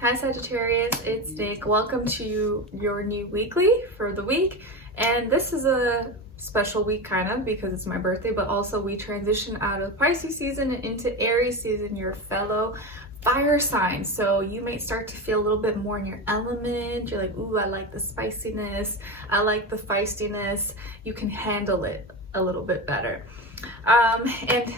Hi Sagittarius, it's Nick. Welcome to your new weekly for the week. And this is a special week kind of because it's my birthday, but also we transition out of Pisces season and into Aries season, your fellow fire sign. So you might start to feel a little bit more in your element. You're like, ooh, I like the spiciness. I like the feistiness. You can handle it a little bit better. And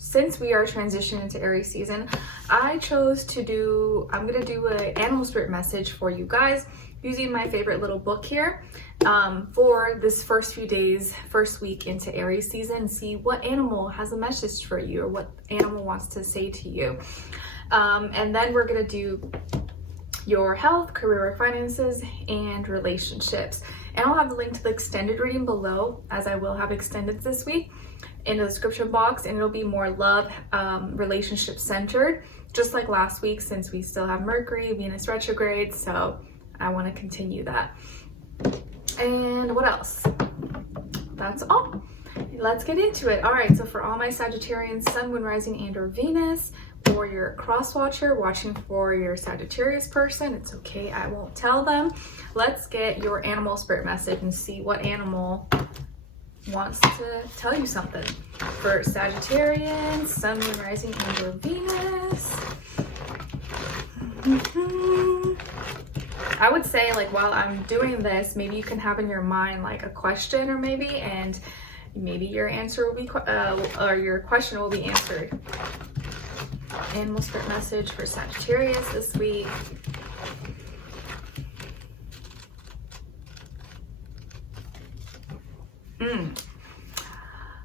since we are transitioning into Aries season, I chose to I'm gonna do an animal spirit message for you guys using my favorite little book here for this first few days, first week into Aries season, see what animal has a message for you or what animal wants to say to you. And then we're gonna do your health, career, finances, and relationships. And I'll have the link to the extended reading below, as I will have extended this week in the description box, and it'll be more love, relationship centered, just like last week, since we still have Mercury, Venus retrograde. So I want to continue that. And what else? That's all. Let's get into it. All right, so for all my Sagittarians, Sun, Moon, Rising, and or Venus, or your cross watcher watching for your Sagittarius person, it's okay, I won't tell them. Let's get your animal spirit message and see what animal wants to tell you something. For Sagittarians, Sun, Moon, Rising, and or Venus. I would say, like, while I'm doing this, maybe you can have in your mind like a question, or maybe your answer will be or your question will be answered. Animal spirit message for Sagittarius this week.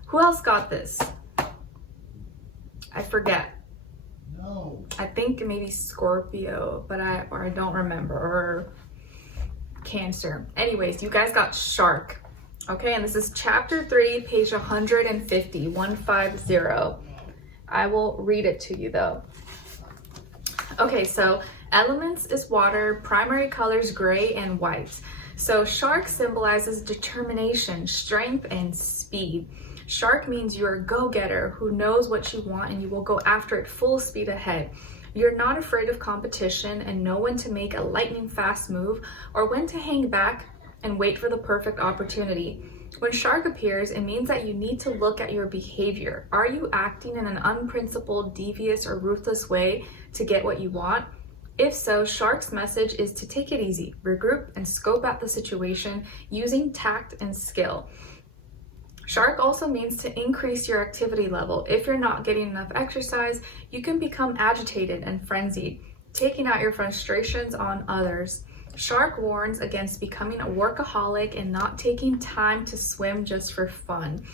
Who else got this? I forget. No. I think maybe Scorpio, but I don't remember, or Cancer. Anyways, you guys got Shark. Okay, and this is chapter 3, page 150. I will read it to you though. Okay, so elements is water, primary colors gray and white. So shark symbolizes determination, strength, and speed. Shark means you're a go-getter who knows what you want and you will go after it full speed ahead. You're not afraid of competition and know when to make a lightning fast move or when to hang back and wait for the perfect opportunity. When shark appears, it means that you need to look at your behavior. Are you acting in an unprincipled, devious, or ruthless way to get what you want? If so, shark's message is to take it easy, regroup, and scope out the situation using tact and skill. Shark also means to increase your activity level. If you're not getting enough exercise, you can become agitated and frenzied, taking out your frustrations on others. Shark warns against becoming a workaholic and not taking time to swim just for fun.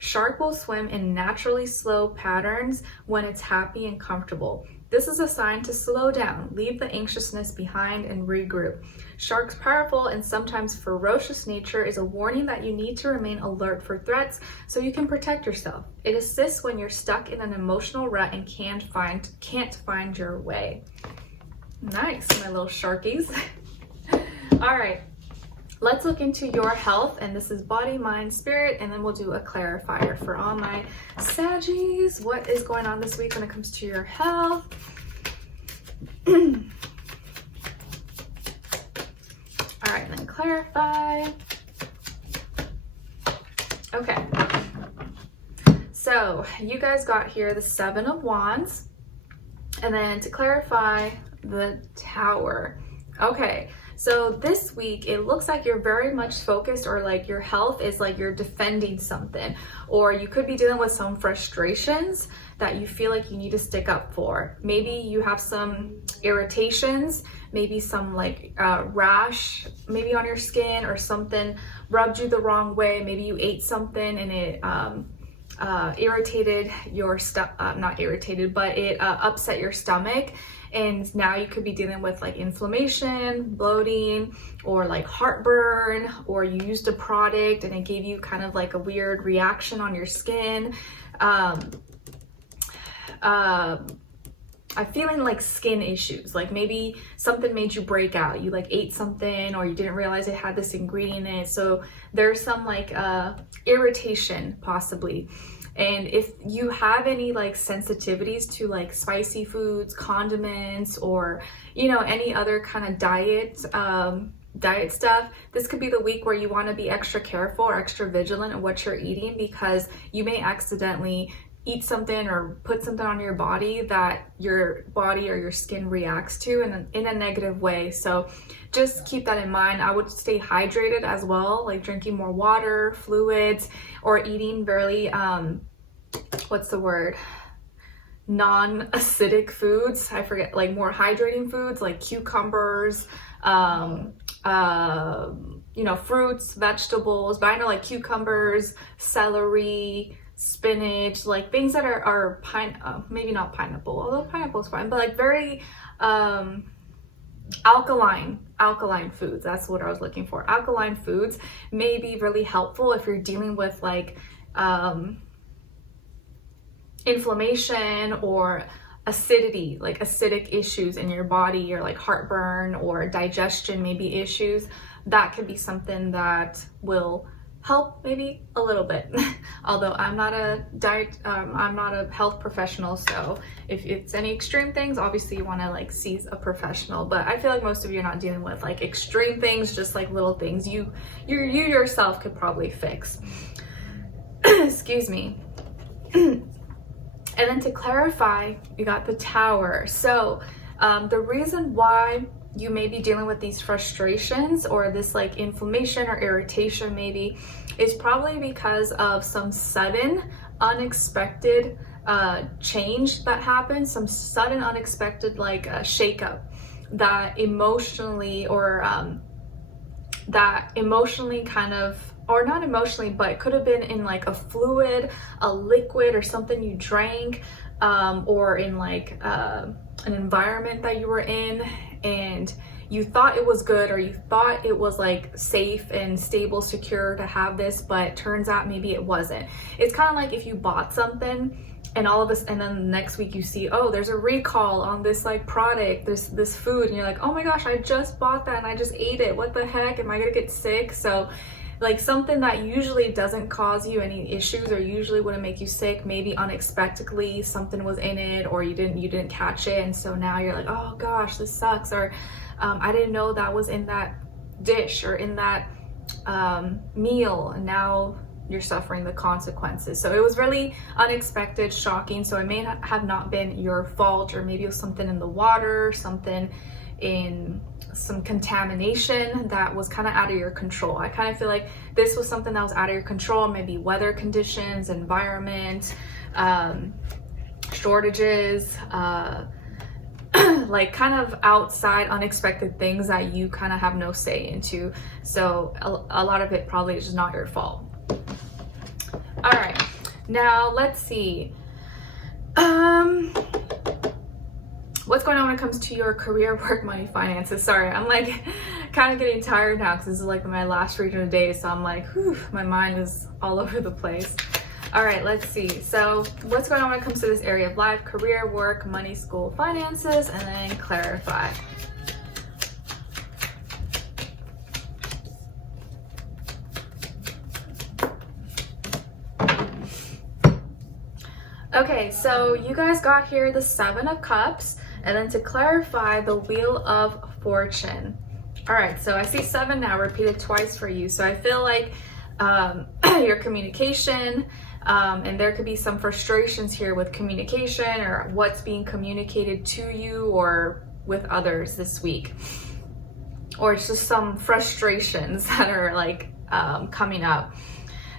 Shark will swim in naturally slow patterns when it's happy and comfortable. This is a sign to slow down, leave the anxiousness behind, and regroup. Shark's powerful and sometimes ferocious nature is a warning that you need to remain alert for threats so you can protect yourself. It assists when you're stuck in an emotional rut and can't find your way. Nice, my little sharkies. All right, let's look into your health, and this is body, mind, spirit, and then we'll do a clarifier for all my Saggies. What is going on this week when it comes to your health? All right, then clarify. Okay, so you guys got here the 7 of Wands, and then to clarify, the Tower. Okay, so this week it looks like you're very much focused, or like your health is like you're defending something, or you could be dealing with some frustrations that you feel like you need to stick up for. Maybe you have some irritations, maybe some like rash maybe on your skin, or something rubbed you the wrong way. Maybe you ate something and it irritated your not irritated, but it upset your stomach, and now you could be dealing with like inflammation, bloating, or like heartburn, or you used a product and it gave you kind of like a weird reaction on your skin. I'm feeling like skin issues, like maybe something made you break out, you like ate something or you didn't realize it had this ingredient in it, so there's some like irritation possibly. And if you have any like sensitivities to like spicy foods, condiments, or any other kind of diet stuff, this could be the week where you want to be extra careful or extra vigilant in what you're eating, because you may accidentally eat something or put something on your body that your body or your skin reacts to in a negative way. So just keep that in mind. I would stay hydrated as well, like drinking more water, fluids, or eating very non-acidic foods. I forget, like more hydrating foods like cucumbers, fruits, vegetables, but I know like cucumbers, celery, spinach, like things that are maybe not pineapple, although pineapple is fine, but like very alkaline foods. That's what I was looking for. Alkaline foods may be really helpful if you're dealing with like inflammation or acidity, like acidic issues in your body, or like heartburn or digestion maybe issues. That could be something that will help maybe a little bit. Although I'm not a health professional, so if it's any extreme things, obviously you want to like see a professional. But I feel like most of you are not dealing with like extreme things, just like little things you yourself could probably fix. Excuse me. And then to clarify, you got the Tower. So the reason why you may be dealing with these frustrations or this like inflammation or irritation maybe is probably because of some sudden unexpected change that happens, some sudden unexpected like shakeup that emotionally kind of, or not emotionally, but it could have been in like a fluid, a liquid, or something you drank, or in like an environment that you were in, and you thought it was good, or you thought it was like safe and stable, secure to have this, but turns out maybe it wasn't. It's kind of like if you bought something and all of this, and then the next week you see, oh, there's a recall on this like product, this food, and you're like, oh my gosh, I just bought that and I just ate it. What the heck? Am I gonna get sick? So like something that usually doesn't cause you any issues or usually wouldn't make you sick, maybe unexpectedly something was in it, or you didn't catch it, and so now you're like, oh gosh, this sucks, or I didn't know that was in that dish or in that meal, and now you're suffering the consequences. So it was really unexpected, shocking. So it may have not been your fault, or maybe it was something in the water, something in some contamination that was kind of out of your control. I kind of feel like this was something that was out of your control, maybe weather conditions, environment, shortages, like kind of outside unexpected things that you kind of have no say into. So a lot of it probably is just not your fault. All right, now let's see. What's going on when it comes to your career, work, money, finances? Sorry, I'm like kind of getting tired now because this is like my last reading of the day. So I'm like, whew, my mind is all over the place. All right, let's see. So what's going on when it comes to this area of life, career, work, money, school, finances, and then clarify. Okay, so you guys got here the 7 of Cups, and then to clarify, the Wheel of Fortune. All right, so I see 7 now repeated twice for you. So I feel like your communication, and there could be some frustrations here with communication or what's being communicated to you or with others this week. Or it's just some frustrations that are like coming up.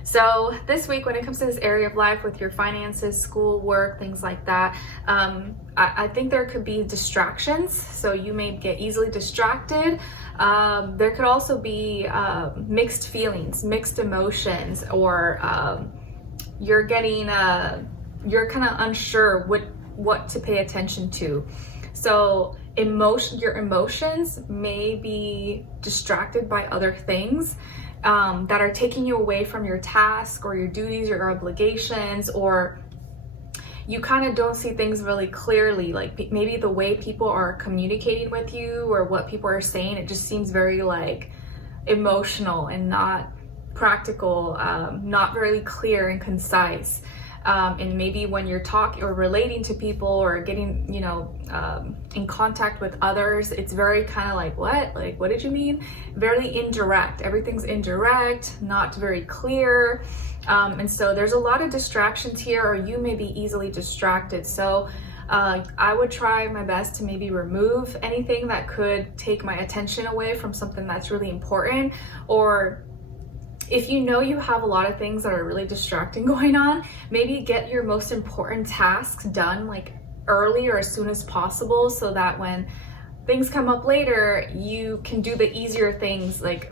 So this week, when it comes to this area of life with your finances, school, work, things like that, I think there could be distractions. So you may get easily distracted. There could also be mixed feelings, mixed emotions, or you're kind of unsure what to pay attention to. So your emotions may be distracted by other things that are taking you away from your task or your duties or your obligations, or you kind of don't see things really clearly. Like maybe the way people are communicating with you or what people are saying, it just seems very like emotional and not practical, not very clear and concise. And maybe when you're talking or relating to people or getting, in contact with others, it's very kind of like, what did you mean? Very indirect. Everything's indirect, not very clear. And so there's a lot of distractions here, or you may be easily distracted. So I would try my best to maybe remove anything that could take my attention away from something that's really important. Or if you know you have a lot of things that are really distracting going on, maybe get your most important tasks done like early or as soon as possible, so that when things come up later, you can do the easier things. Like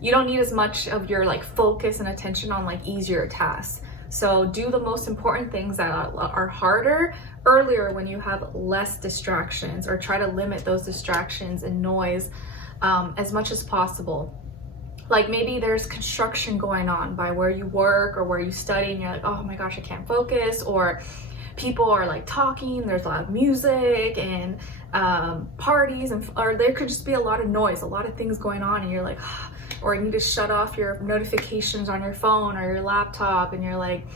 you don't need as much of your like focus and attention on like easier tasks. So do the most important things that are harder earlier when you have less distractions, or try to limit those distractions and noise as much as possible. Like maybe there's construction going on by where you work or where you study, and you're like, oh my gosh, I can't focus. Or people are like talking, there's a lot of music and parties, or there could just be a lot of noise, a lot of things going on, and you're like, or you need to shut off your notifications on your phone or your laptop, and you're like,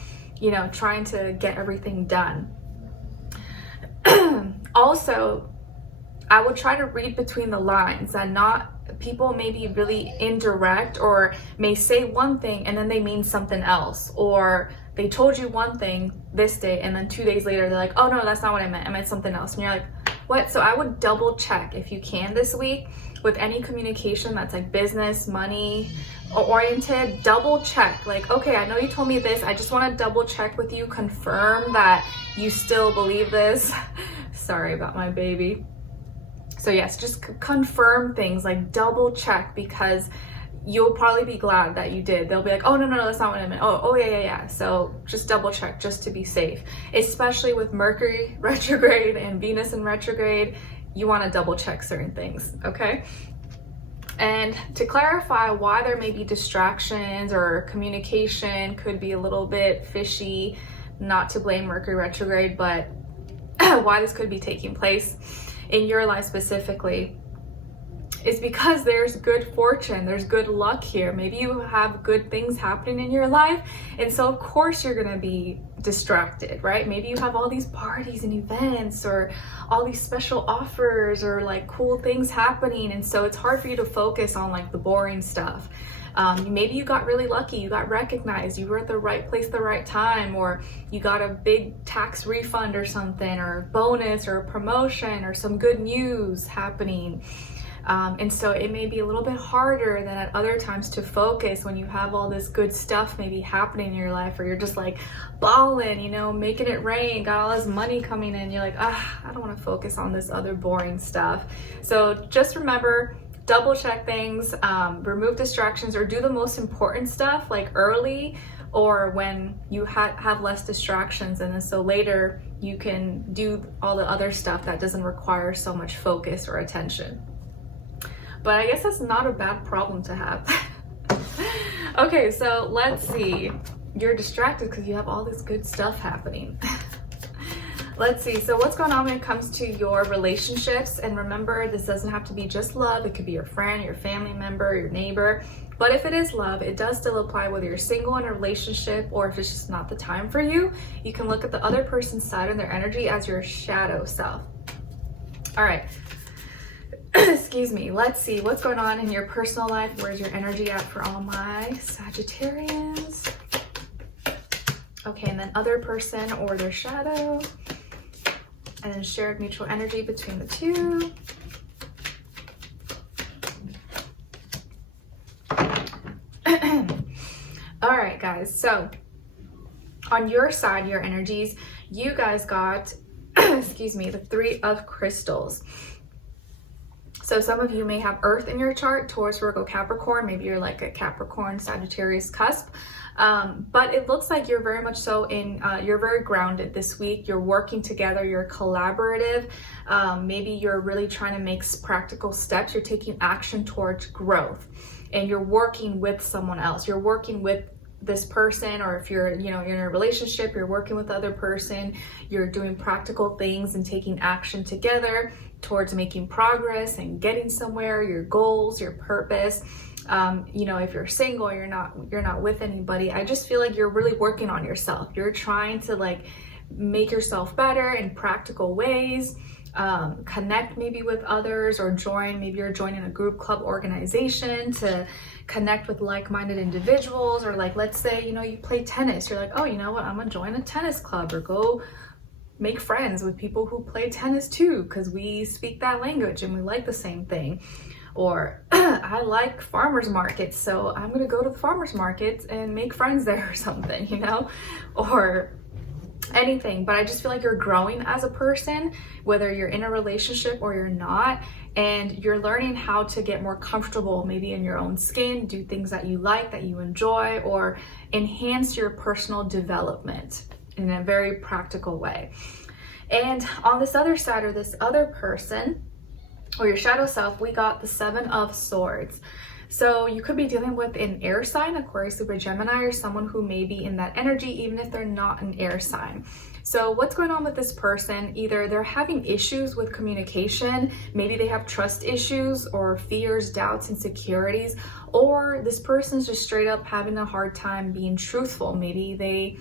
trying to get everything done. Also, I would try to read between the lines, and people may be really indirect, or may say one thing and then they mean something else, or they told you one thing this day and then 2 days later they're like, oh no, that's not what I meant something else. And you're like, what? So I would double check if you can this week with any communication that's like business, money oriented. Double check, like, okay, I know you told me this, I just want to double check with you, confirm that you still believe this. Sorry about my baby. So yes, just confirm things, like double check, because you'll probably be glad that you did. They'll be like, oh no, that's not what I meant. Oh yeah. So just double check just to be safe, especially with Mercury retrograde and Venus in retrograde. You want to double check certain things, okay? And to clarify why there may be distractions or communication could be a little bit fishy, not to blame Mercury retrograde, but why this could be taking place in your life specifically, is because there's good fortune, there's good luck here. Maybe you have good things happening in your life, and so of course you're gonna be distracted, right? Maybe you have all these parties and events, or all these special offers, or like cool things happening, and so it's hard for you to focus on like the boring stuff. Maybe you got really lucky, you got recognized, you were at the right place at the right time, or you got a big tax refund or something, or a bonus or a promotion or some good news happening. And so it may be a little bit harder than at other times to focus when you have all this good stuff maybe happening in your life, or you're just like balling, making it rain, got all this money coming in. You're like, I don't want to focus on this other boring stuff. So just remember, double check things, remove distractions, or do the most important stuff like early, or when you have less distractions, and then so later you can do all the other stuff that doesn't require so much focus or attention. But I guess that's not a bad problem to have. Okay, so let's see. You're distracted because you have all this good stuff happening. Let's see, so what's going on when it comes to your relationships? And remember, this doesn't have to be just love. It could be your friend, your family member, your neighbor. But if it is love, it does still apply whether you're single in a relationship or if it's just not the time for you. You can look at the other person's side and their energy as your shadow self. All right. Excuse me. Let's see what's going on in your personal life. Where's your energy at for all my Sagittarians? Okay, and then other person or their shadow. And then shared mutual energy between the two. All right, guys. So on your side, your energies, you guys got, excuse me, the 3 of crystals. So some of you may have Earth in your chart, Taurus, Virgo, Capricorn. Maybe you're like a Capricorn, Sagittarius cusp. But it looks like you're very much so you're very grounded this week. You're working together, you're collaborative. Maybe you're really trying to make practical steps. You're taking action towards growth, and you're working with someone else. You're working with this person, or if you're, you're in a relationship, you're working with the other person. You're doing practical things and taking action together towards making progress and getting somewhere, your goals, your purpose. You know, if you're single, you're not with anybody, I just feel like you're really working on yourself. You're trying to like make yourself better in practical ways, connect maybe with others, or maybe you're joining a group, club, organization to connect with like-minded individuals. Or like, let's say, you know, you play tennis, you're like, oh, you know what, I'm gonna join a tennis club, or go make friends with people who play tennis too, because we speak that language and we like the same thing. Or I like farmers markets, so I'm gonna go to the farmers markets and make friends there or something, you know, or anything. But I just feel like you're growing as a person, whether you're in a relationship or you're not, and you're learning how to get more comfortable maybe in your own skin, do things that you like, that you enjoy, or enhance your personal development in a very practical way. And on this other side, or this other person, or your shadow self, we got the 7 of Swords. So you could be dealing with an air sign, Aquarius, Libra, Gemini, or someone who may be in that energy, even if they're not an air sign. So what's going on with this person? Either they're having issues with communication, maybe they have trust issues or fears, doubts, insecurities, or this person's just straight up having a hard time being truthful. Maybe they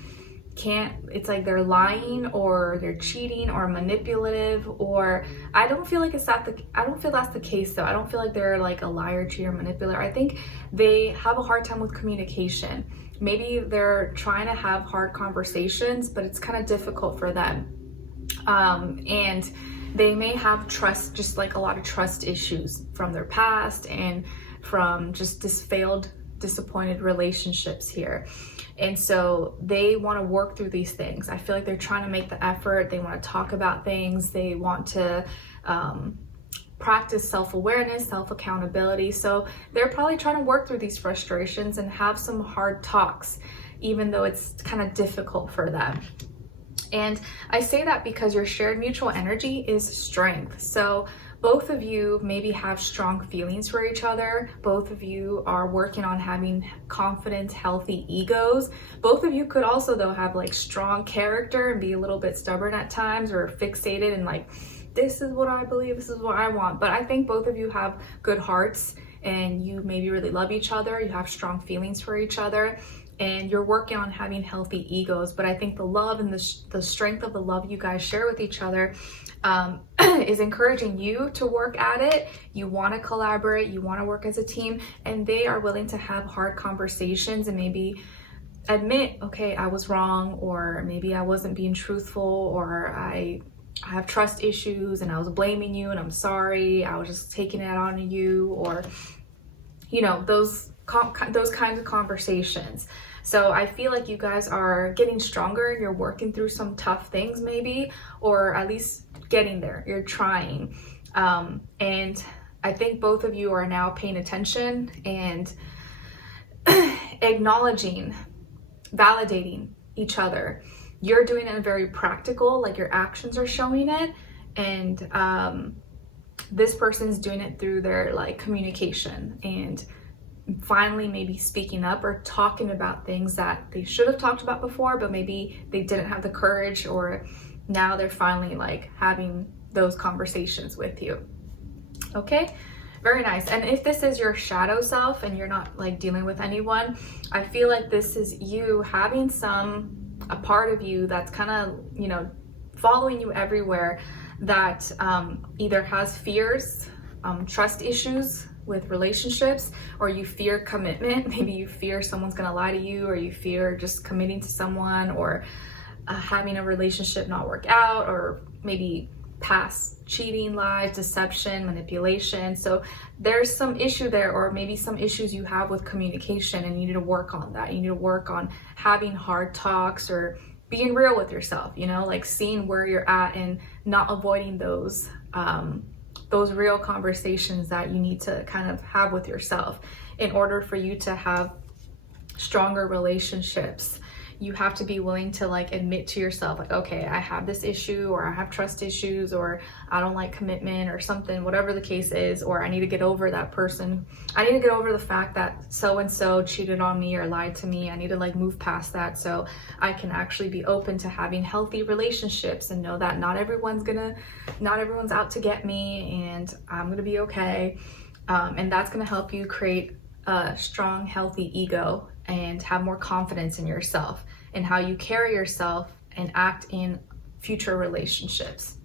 can't, it's like they're lying, or they're cheating, or manipulative, or I don't feel like I don't feel that's the case though. I don't feel like they're like a liar, cheater, manipulator. I think they have a hard time with communication. Maybe they're trying to have hard conversations, but it's kind of difficult for them. And they may have trust, just like a lot of trust issues from their past and from just failed, disappointed relationships here. And so they want to work through these things. I feel like they're trying to make the effort. They want to talk about things. They want to practice self-awareness, self-accountability. So they're probably trying to work through these frustrations and have some hard talks, even though it's kind of difficult for them. And I say that because your shared mutual energy is strength. So both of you maybe have strong feelings for each other. Both of you are working on having confident, healthy egos. Both of you could also though have like strong character and be a little bit stubborn at times, or fixated and like, this is what I believe, this is what I want. But I think both of you have good hearts, and you maybe really love each other. You have strong feelings for each other, and you're working on having healthy egos. But I think the love and the strength of the love you guys share with each other is encouraging you to work at it. You want to collaborate, you want to work as a team, and they are willing to have hard conversations and maybe admit, okay, I was wrong, or maybe I wasn't being truthful, or I have trust issues and I was blaming you and I'm sorry, I was just taking it on you, or you know, those kinds of conversations. So I feel like you guys are getting stronger. You're working through some tough things maybe, or at least getting there. You're trying. And I think both of you are now paying attention and acknowledging, validating each other. You're doing it in very practical, like your actions are showing it. And this person's doing it through their like communication and finally maybe speaking up or talking about things that they should have talked about before, but maybe they didn't have the courage, or now they're finally like having those conversations with you. Okay, very nice. And if this is your shadow self and you're not like dealing with anyone, I feel like this is you having a part of you that's kind of, you know, following you everywhere, that either has fears, trust issues with relationships, or you fear commitment. Maybe you fear someone's gonna lie to you, or you fear just committing to someone, or having a relationship not work out, or maybe past cheating, lies, deception, manipulation. So there's some issue there, or maybe some issues you have with communication, and you need to work on that. You need to work on having hard talks, or being real with yourself, you know, like seeing where you're at and not avoiding those real conversations that you need to kind of have with yourself in order for you to have stronger relationships. You have to be willing to like admit to yourself, like, okay, I have this issue, or I have trust issues, or I don't like commitment, or something, whatever the case is, or I need to get over that person. I need to get over the fact that so-and-so cheated on me or lied to me. I need to like move past that so I can actually be open to having healthy relationships and know that not everyone's out to get me, and I'm gonna be okay. And that's gonna help you create a strong, healthy ego and have more confidence in yourself and how you carry yourself and act in future relationships.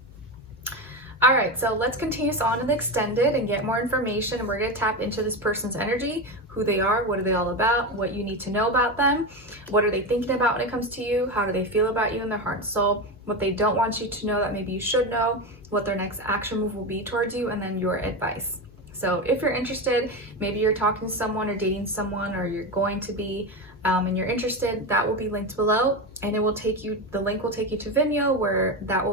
All right, so let's continue on in the extended and get more information. And we're going to tap into this person's energy, who they are, what are they all about, what you need to know about them, what are they thinking about when it comes to you, how do they feel about you in their heart and soul, what they don't want you to know that maybe you should know, what their next action move will be towards you, and then your advice. So if you're interested, maybe you're talking to someone or dating someone, or you're going to be, and you're interested, that will be linked below, and it will take you, the link will take you to Vimeo, where that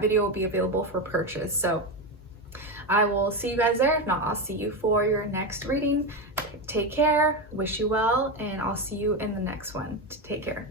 video will be available for purchase. So I will see you guys there. If not, I'll see you for your next reading. Take care, wish you well, and I'll see you in the next one. Take care.